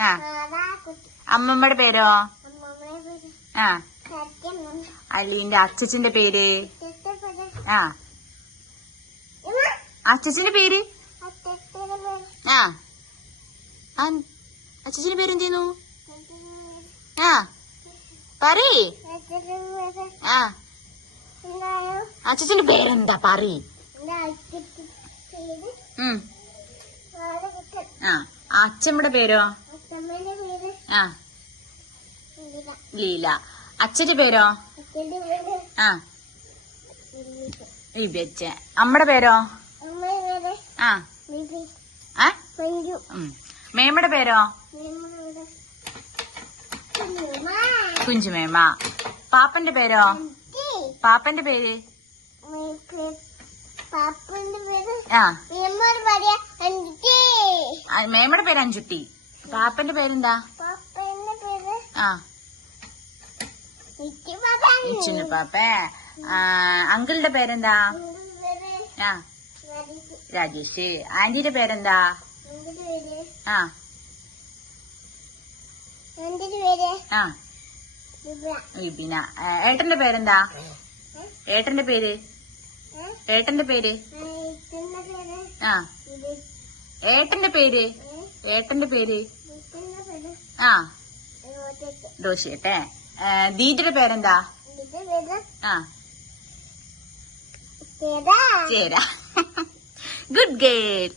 ആ. അമ്മമ്മയുടെ പേരോ? ആ. അലീന്റെ അച്ഛച്ചന്റെ പേര്? ആ. അച്ഛച്ചന്റെ പേര്? ആ. അച്ഛച്ചന്റെ പേരെന്ത് ചെയ്യുന്നു? ആ പറയ്. ആ. അച്ഛച്ചന്റെ പേരെന്താ പറയ്. ആ. അച്ഛമ്മയുടെ പേരോ? ആ ലീല. അച്ഛന്റെ പേരോ? ആ ലിബിയച്ഛ. അമ്മയുടെ പേരോ? ആ ആ. മേമ്മയുടെ പേരോ? കുഞ്ചുമേമ. പാപ്പന്റെ പേരോ? പാപ്പന്റെ പേര്? ആ. മേമ്മയുടെ പേര് അഞ്ചുട്ടി. പാപ്പന്റെ പേരെന്താ? ആ ഇച്ചുന്നു പാപ്പ. അങ്കിളിന്റെ പേരെന്താ? ആ രാജേഷ്. ആന്റിയുടെ പേരെന്താ? ആ ആ വിപിന. ഏട്ടന്റെ പേരെന്താ? ഏട്ടന്റെ പേര്? ഏട്ടന്റെ പേര്? ആ ഏട്ടന്റെ പേര്? ഏട്ടന്റെ പേര്? ആ ദോശട്ടെ. ദീദിയുടെ പേരെന്താ? ആ ചേരാ. Good girl.